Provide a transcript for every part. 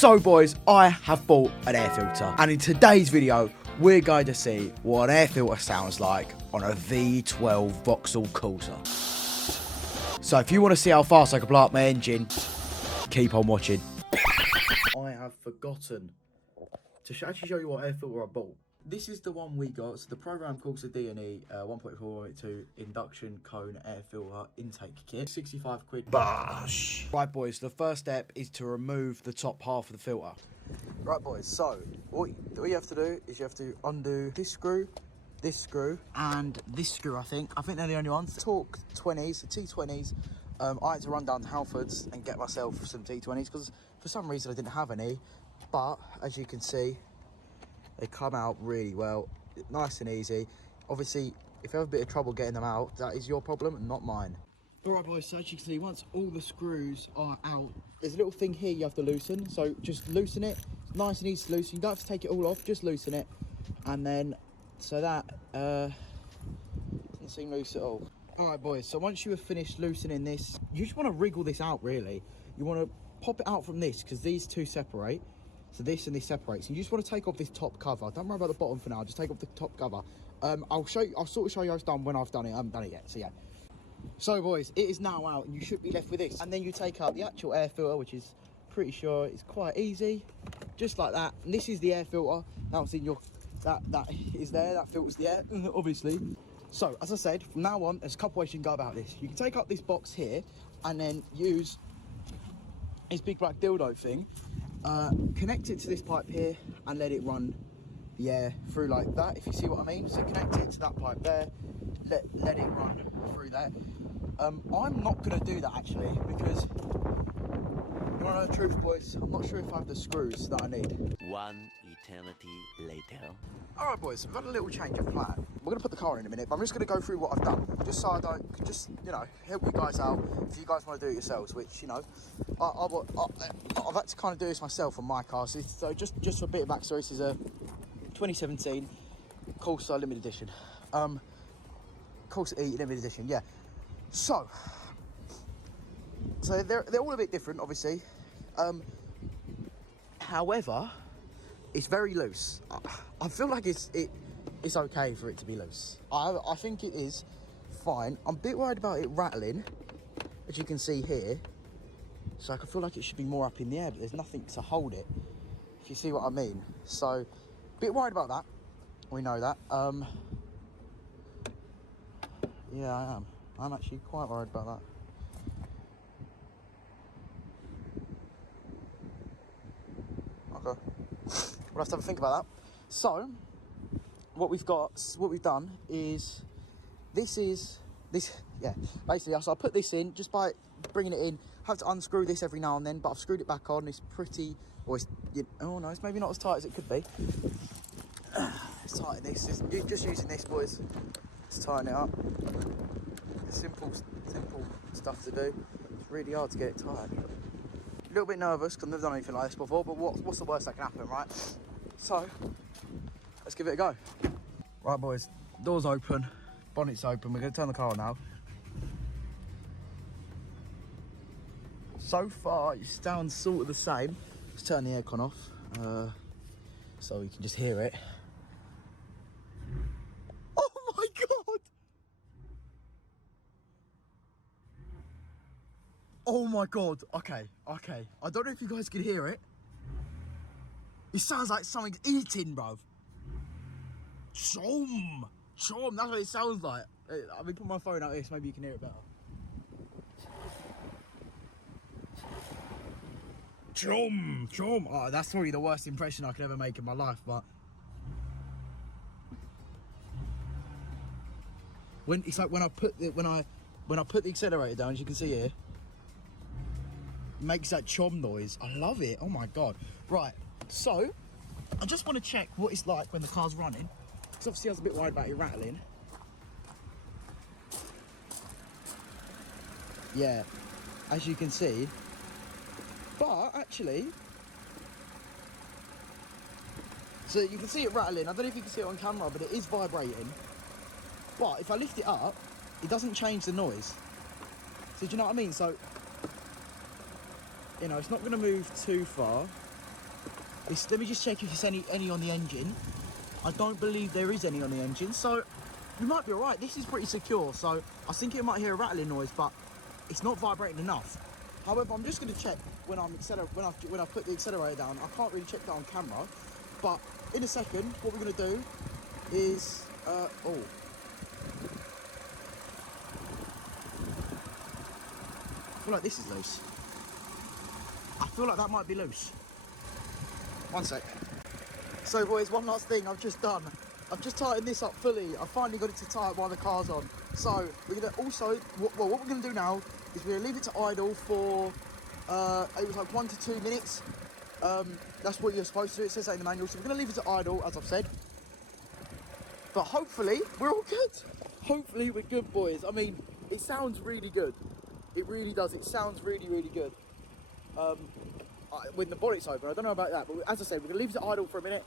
So boys, I have bought an air filter, and in today's video we're going to see what an air filter sounds like on a V12 Vauxhall Corsa. So if you want to see how fast I can blow up my engine, keep on watching. I have forgotten to actually show you what air filter I bought. This is the one we got. It's the program Corsa D&E 1.4.2 induction cone air filter intake kit. 65 quid. Bosh! Right boys, the first step is to remove the top half of the filter. Right boys, so what you have to do is you have to undo this screw, and this screw. I think they're the only ones. Torque 20s, T20s. I had to run down to Halfords and get myself some T20s because for some reason I didn't have any. But as you can see, they come out really well, nice and easy. Obviously, if you have a bit of trouble getting them out, that is your problem, not mine. All right, boys, so as you can see, once all the screws are out, there's a little thing here you have to loosen. So just loosen it. It's nice and easy to loosen. You don't have to take it all off, just loosen it. And then, so that doesn't seem loose at all. All right, boys, so once you have finished loosening this, you just want to wriggle this out, really. You want to pop it out from this, because these two separate. So this and this separates. And you just want to take off this top cover. Don't worry about the bottom for now. Just take off the top cover. I'll sort of show you how it's done when I've done it. I haven't done it yet. So yeah. So boys, it is now out, and you should be left with this. And then you take out the actual air filter, which is pretty sure it's quite easy, just like that. And this is the air filter. That's in your that is there. That filters the air, obviously. So as I said, from now on, there's a couple ways you can go about this. You can take up this box here, and then use this big black dildo thing. Connect it to this pipe here and let it run the air through like that, if you see what I mean. So connect it to that pipe there, let it run through there. I'm not going to do that actually, because you want to know the truth, boys, I'm not sure if I have the screws that I need. One eternity later. Alright boys, we've got a little change of plan. We're going to put the car in a minute, but I'm just going to go through what I've done, just so I don't, just, you know, help you guys out if you guys want to do it yourselves, which, you know, I've had to kind of do this myself on my car. So just for a bit of backstory, this is a 2017 Corsa limited edition. Corsa E limited edition, yeah. So they're all a bit different, obviously. However, it's very loose. I feel like it's okay for it to be loose. I think it is fine. I'm a bit worried about it rattling, as you can see here. So I feel like it should be more up in the air, but there's nothing to hold it, if you see what I mean. So, a bit worried about that. We know that. Yeah, I am. I'm actually quite worried about that. Okay. We'll have to have a think about that. So, what we've done is, yeah, basically, so I put this in, just by bringing it in, have to unscrew this every now and then, but I've screwed it back on. It's pretty, or it's, oh no, it's maybe not as tight as it could be. Let's tighten this, just using this, boys. Let's tighten it up. It's simple stuff to do. It's really hard to get it tight. A little bit nervous, because I've never done anything like this before, but what's the worst that can happen, right? So, let's give it a go. Right boys, door's open, bonnet's open, we're going to turn the car on now. So far, it sounds sort of the same. Let's turn the aircon off, so we can just hear it. Oh my God! Oh my God, okay. I don't know if you guys can hear it. It sounds like something's eating, bruv. Chom, that's what it sounds like. I'll put my phone out here so maybe you can hear it better. Chom. Oh, that's probably the worst impression I could ever make in my life, but it's like when I put the accelerator down, as you can see here, it makes that chom noise. I love it. Oh my God. Right, so I just want to check what it's like when the car's running, because obviously I was a bit worried about it rattling. Yeah, as you can see. But actually, so you can see it rattling. I don't know if you can see it on camera, but it is vibrating. But if I lift it up, it doesn't change the noise. So do you know what I mean? So, you know, it's not going to move too far. Let me just check if there's any on the engine. I don't believe there is any on the engine, so we might be alright. This is pretty secure, so I think it might hear a rattling noise, but it's not vibrating enough. However, I'm just going to check when I put the accelerator down. I can't really check that on camera, but in a second, what we're going to do is I feel like this is loose. I feel like that might be loose. One sec. So boys, one last thing I've just done. I've just tightened this up fully. I finally got it to tie up while the car's on. So we're gonna also, what we're gonna do now is we're gonna leave it to idle for, it was like 1 to 2 minutes. That's what you're supposed to do. It says that in the manual. So we're gonna leave it to idle, as I've said. But hopefully we're all good. Hopefully we're good, boys. I mean, it sounds really good. It really does. It sounds really, really good. When the bonnet's open, I don't know about that, but as I say, we're gonna leave it idle for a minute.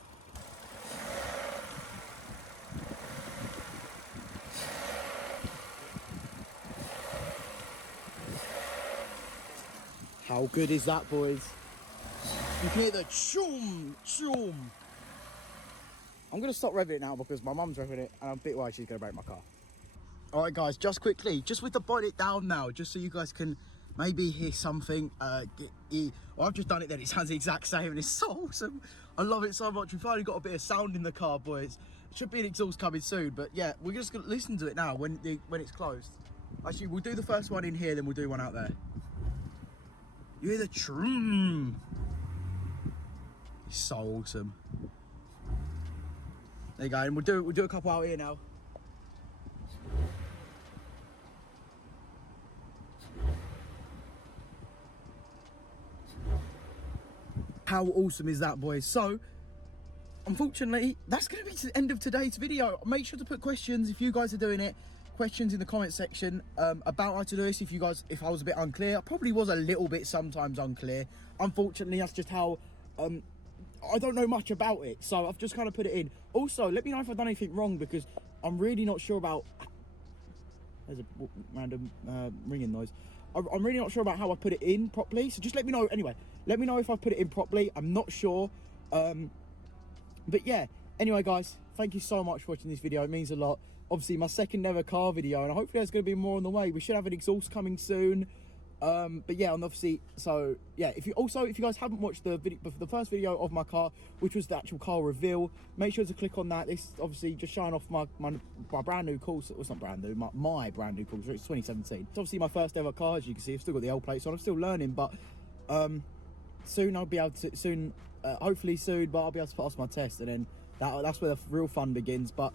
How good is that, boys? You can hear the choom, choom. I'm gonna stop revving it now because my mum's revving it and I'm a bit worried she's gonna break my car. All right, guys, just quickly, just with the bonnet down now, just so you guys can maybe hear something. I've just done it then. It sounds the exact same and it's so awesome. I love it so much. We've finally got a bit of sound in the car, boys. It should be an exhaust coming soon, but yeah, we're just gonna listen to it now when it's closed. Actually, we'll do the first one in here, then we'll do one out there. You hear the trum. It's so awesome. There you go, and we'll do a couple out here now. How awesome is that, boys? So, unfortunately, that's going to be the end of today's video. Make sure to put questions if you guys are doing it. Questions in the comment section about how to do this. If I was a bit unclear, I probably was a little bit sometimes unclear. Unfortunately, that's just how I don't know much about it, so I've just kind of put it in. Also, let me know if I've done anything wrong, because I'm really not sure about. There's a random ringing noise. I'm really not sure about how I put it in properly, so just let me know. Anyway, let me know if I put it in properly. I'm not sure, but yeah. Anyway, guys, thank you so much for watching this video. It means a lot. Obviously, my second ever car video, and hopefully there's going to be more on the way. We should have an exhaust coming soon. But yeah, and obviously, so yeah, if you guys haven't watched the first video of my car, which was the actual car reveal, make sure to click on that. This obviously just showing off my brand new Corsa. Well, it's not brand new, my brand new Corsa. It's 2017. It's obviously my first ever car, as you can see. I've still got the L plates on. I'm still learning, but soon I'll be able to hopefully soon, but I'll be able to pass my test, and then that's where the real fun begins. But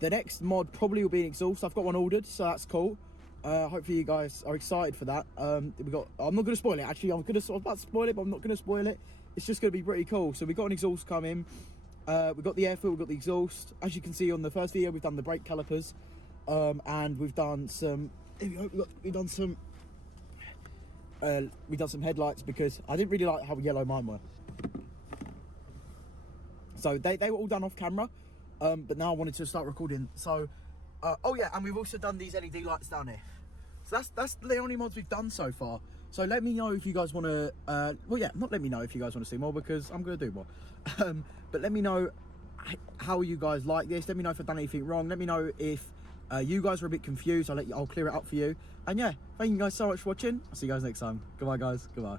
the next mod probably will be an exhaust. I've got one ordered, so that's cool. Hopefully you guys are excited for that. I'm not going to spoil it. Actually, I'm about to spoil it, but I'm not going to spoil it. It's just going to be pretty cool. So we've got an exhaust coming. We've got the air filter, we've got the exhaust. As you can see on the first video, we've done the brake calipers, and we've done some. We've done some headlights, because I didn't really like how yellow mine were. So they were all done off camera, but now I wanted to start recording. So. Oh yeah, and we've also done these LED lights down here. So that's the only mods we've done so far. So let me know if you guys want to, well yeah, not let me know if you guys want to see more, because I'm going to do more. But let me know how you guys like this. Let me know if I've done anything wrong. Let me know if you guys are a bit confused. I'll clear it up for you. And yeah, thank you guys so much for watching. I'll see you guys next time. Goodbye, guys. Goodbye.